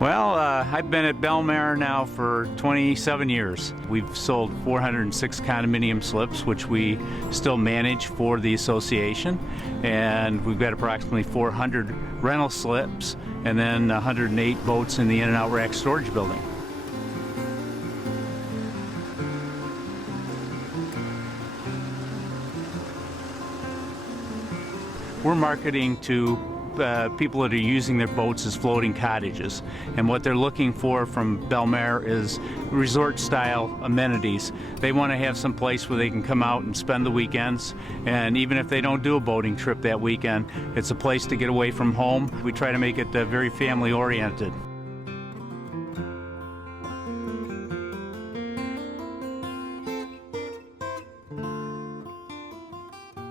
Well, I've been at Belle Maer now for 27 years. We've sold 406 condominium slips, which we still manage for the association. And we've got approximately 400 rental slips and then 108 boats in the in and out rack storage building. We're marketing to people that are using their boats as floating cottages, and what they're looking for from Belmare is resort-style amenities. They want to have some place where they can come out and spend the weekends, and even if they don't do a boating trip that weekend, it's a place to get away from home. We try to make it very family-oriented.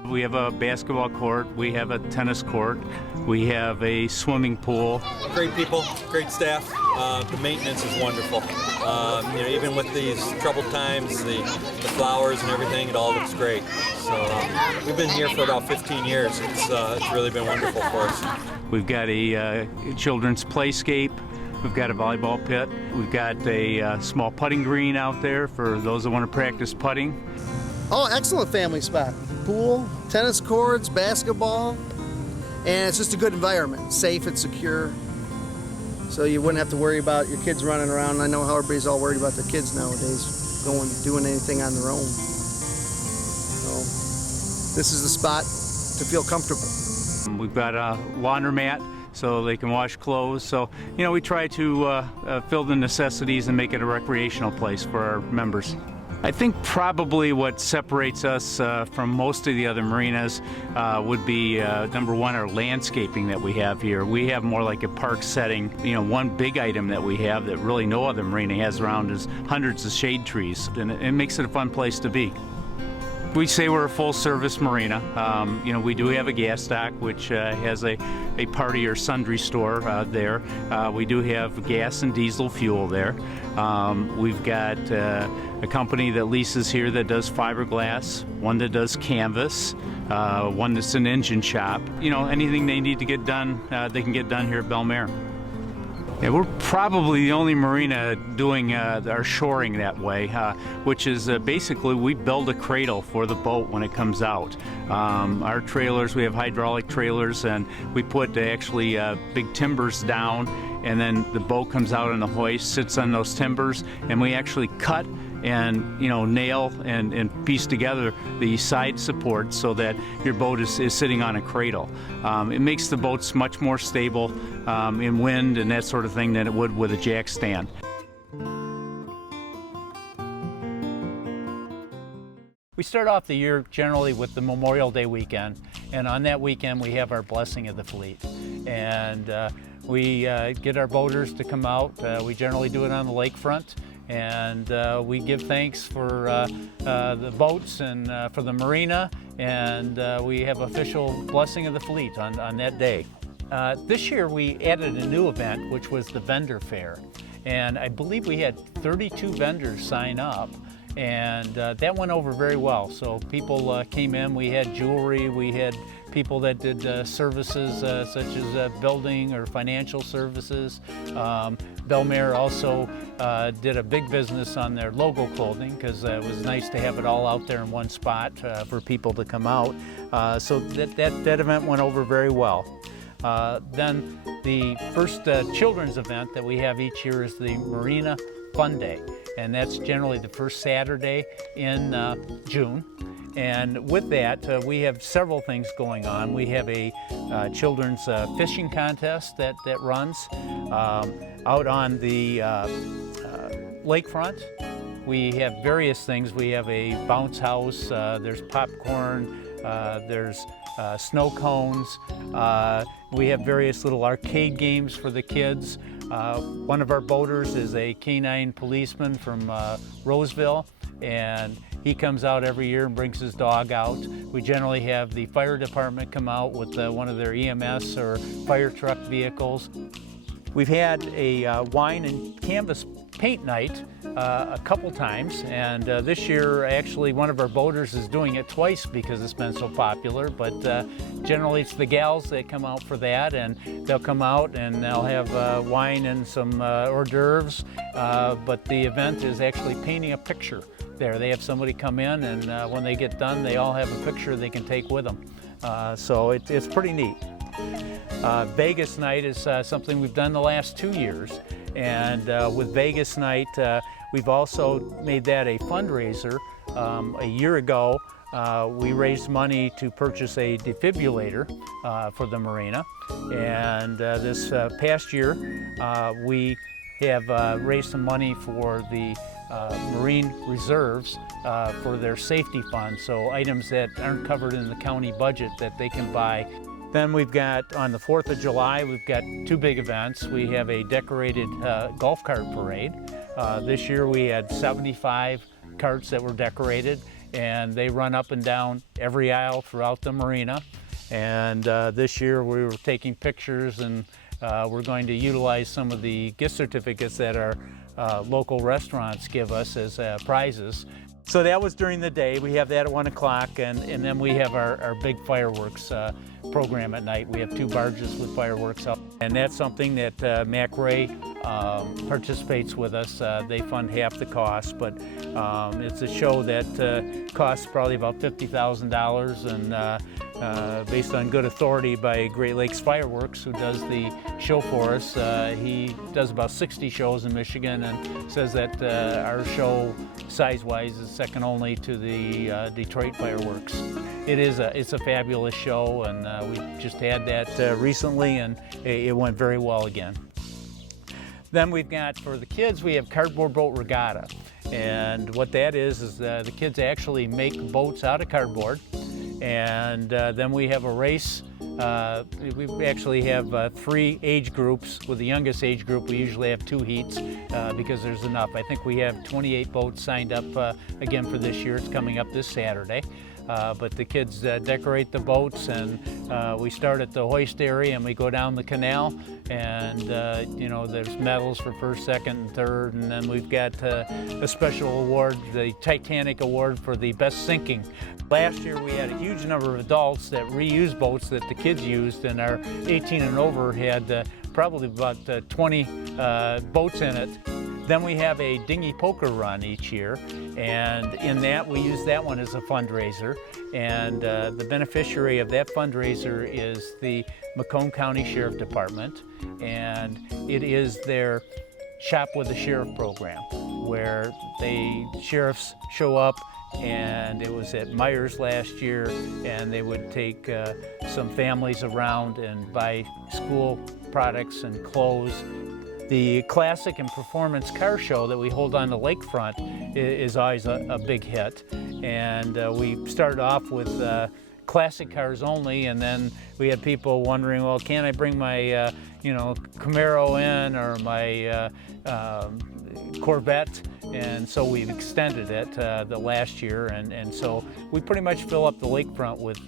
We have a basketball court, we have a tennis court, we have a swimming pool. Great people, great staff. The maintenance is wonderful. Even with these troubled times, the flowers and everything, it all looks great. So we've been here for about 15 years. It's really been wonderful for us. We've got a children's playscape. We've got a volleyball pit. We've got a small putting green out there for those that want to practice putting. Oh, excellent family spot. Pool, tennis courts, basketball, and it's just a good environment, safe and secure. So you wouldn't have to worry about your kids running around. I know how everybody's all worried about their kids nowadays, doing anything on their own. So this is the spot to feel comfortable. We've got a laundromat so they can wash clothes. So, we try to fill the necessities and make it a recreational place for our members. I think probably what separates us from most of the other marinas would be, number one, our landscaping that we have here. We have more like a park setting. One big item that we have that really no other marina has around is hundreds of shade trees, and it makes it a fun place to be. We say we're a full-service marina. We do have a gas dock, which has a party or sundry store there. We do have gas and diesel fuel there. We've got a company that leases here that does fiberglass, one that does canvas, one that's an engine shop. Anything they need to get done, they can get done here at Belmare. Yeah, we're probably the only marina doing our shoring that way, which is basically we build a cradle for the boat when it comes out. Our trailers, we have hydraulic trailers, and we put actually big timbers down, and then the boat comes out on the hoist, sits on those timbers, and we actually cut and nail and piece together the side support so that your boat is sitting on a cradle. It makes the boats much more stable in wind and that sort of thing than it would with a jack stand. We start off the year generally with the Memorial Day weekend, and on that weekend we have our blessing of the fleet. And we get our boaters to come out. We generally do it on the lakefront. And we give thanks for the boats and for the marina, and we have official blessing of the fleet on that day. This year we added a new event, which was the vendor fair, and I believe we had 32 vendors sign up, and that went over very well. So people came in, we had jewelry, we had people that did services such as building or financial services. Belmare also did a big business on their logo clothing because it was nice to have it all out there in one spot for people to come out. So that event went over very well. Then the first children's event that we have each year is the Marina Fun Day, and that's generally the first Saturday in June. And with that, we have several things going on. We have a children's fishing contest that runs out on the lakefront. We have various things. We have a bounce house, there's popcorn, there's snow cones. We have various little arcade games for the kids. One of our boaters is a canine policeman from Roseville, and he comes out every year and brings his dog out. We generally have the fire department come out with one of their EMS or fire truck vehicles. We've had a wine and canvas paint night a couple times, and this year actually one of our boaters is doing it twice because it's been so popular, but generally it's the gals that come out for that, and they'll come out and they'll have wine and some hors d'oeuvres, but the event is actually painting a picture there. They have somebody come in, and when they get done, they all have a picture they can take with them. So it's pretty neat. Vegas night is something we've done the last 2 years, and with Vegas night, we've also made that a fundraiser. A year ago, we raised money to purchase a defibrillator for the Marina, and this past year, we have raised some money for the Marine Reserves for their safety fund, so items that aren't covered in the county budget that they can buy. Then we've got, on the 4th of July, we've got two big events. We have a decorated golf cart parade. This year we had 75 carts that were decorated, and they run up and down every aisle throughout the marina. And this year we were taking pictures, and we're going to utilize some of the gift certificates that our local restaurants give us as prizes. So that was during the day. We have that at 1 o'clock, and then we have our big fireworks program at night. We have 2 barges with fireworks up, and that's something that Mac Ray participates with us. They fund half the cost, but it's a show that costs probably about $50,000, and based on good authority by Great Lakes Fireworks, who does the show for us. He does about 60 shows in Michigan and says that our show size-wise is second only to the Detroit fireworks. It's a fabulous show, and we just had that recently, and it went very well again. Then we've got, for the kids, we have Cardboard Boat Regatta. And what that is the kids actually make boats out of cardboard. And then we have a race. We actually have 3 age groups. With the youngest age group, we usually have 2 heats because there's enough. I think we have 28 boats signed up again for this year. It's coming up this Saturday. But the kids decorate the boats, and we start at the hoist area and we go down the canal, and you know, there's medals for first, second, and third, and then we've got a special award, the Titanic Award for the best sinking. Last year we had a huge number of adults that reused boats that the kids used, and our 18 and over had probably about 20 boats in it. Then we have a dinghy poker run each year, and in that we use that one as a fundraiser. And the beneficiary of that fundraiser is the Macomb County Sheriff Department, and it is their Shop with the Sheriff program, where the sheriffs show up, and it was at Myers last year, and they would take some families around and buy school products and clothes. The classic and performance car show that we hold on the lakefront is always a big hit. And we started off with classic cars only, and then we had people wondering, well, can I bring my Camaro in, or my Corvette? And so we've extended it the last year, and so we pretty much fill up the lakefront with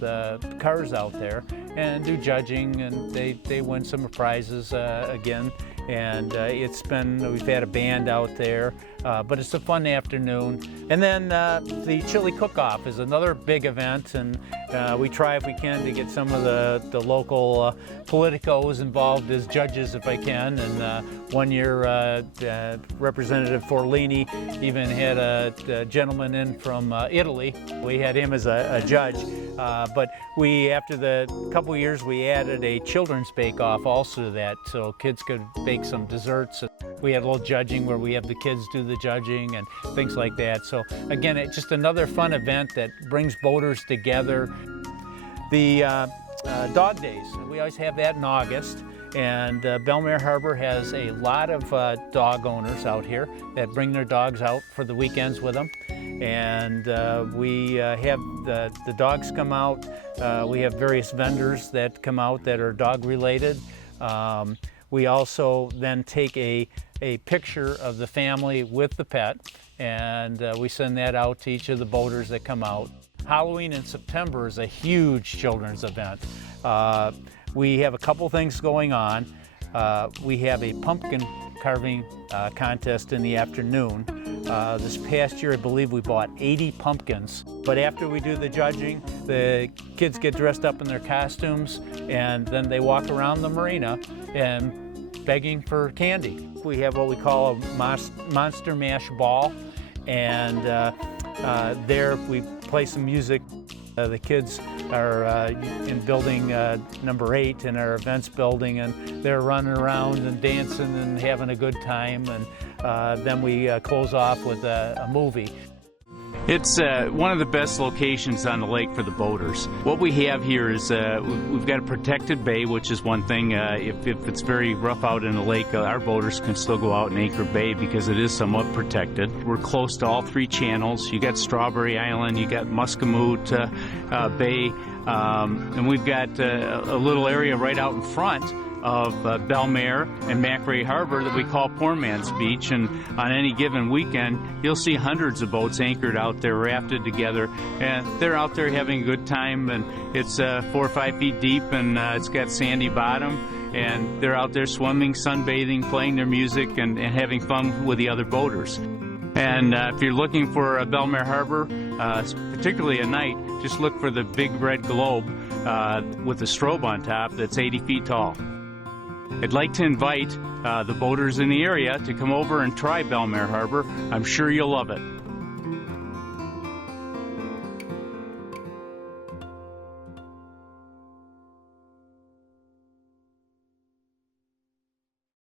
cars out there and do judging, and they win some prizes again. And we've had a band out there, but it's a fun afternoon. And then the chili cook-off is another big event, and we try, if we can, to get some of the local politicos involved as judges if I can. And one year Representative Forlini even had a gentleman in from Italy. We had him as a judge, but after the couple years, we added a children's bake-off also to that, so kids could bake some desserts. We had a little judging where we have the kids do the judging and things like that. So again, it's just another fun event that brings boaters together. The dog days, we always have that in August. And Belmare Harbor has a lot of dog owners out here that bring their dogs out for the weekends with them. And we have the dogs come out. We have various vendors that come out that are dog related. We also then take a picture of the family with the pet, and we send that out to each of the boaters that come out. Halloween in September is a huge children's event. We have a couple things going on. We have a pumpkin carving contest in the afternoon. This past year, I believe we bought 80 pumpkins. But after we do the judging, the kids get dressed up in their costumes, and then they walk around the marina and begging for candy. We have what we call a monster mash ball, and there we play some music. The kids are in building number 8 in our events building, and they're running around and dancing and having a good time, and then we close off with a movie. It's one of the best locations on the lake for the boaters. What we have here is we've got a protected bay, which is one thing. If it's very rough out in the lake, our boaters can still go out in Anchor Bay because it is somewhat protected. We're close to all 3 channels. You got Strawberry Island, you got Muscamute Bay, and we've got a little area right out in front of Belle Maer and Macrae Harbor that we call Poor Man's Beach, and on any given weekend you'll see hundreds of boats anchored out there, rafted together, and they're out there having a good time, and it's 4 or 5 feet deep, and it's got sandy bottom, and they're out there swimming, sunbathing, playing their music, and having fun with the other boaters. And if you're looking for Belmare Harbor, particularly at night, just look for the big red globe with a strobe on top that's 80 feet tall. I'd like to invite the boaters in the area to come over and try Belle Maer Harbor. I'm sure you'll love it.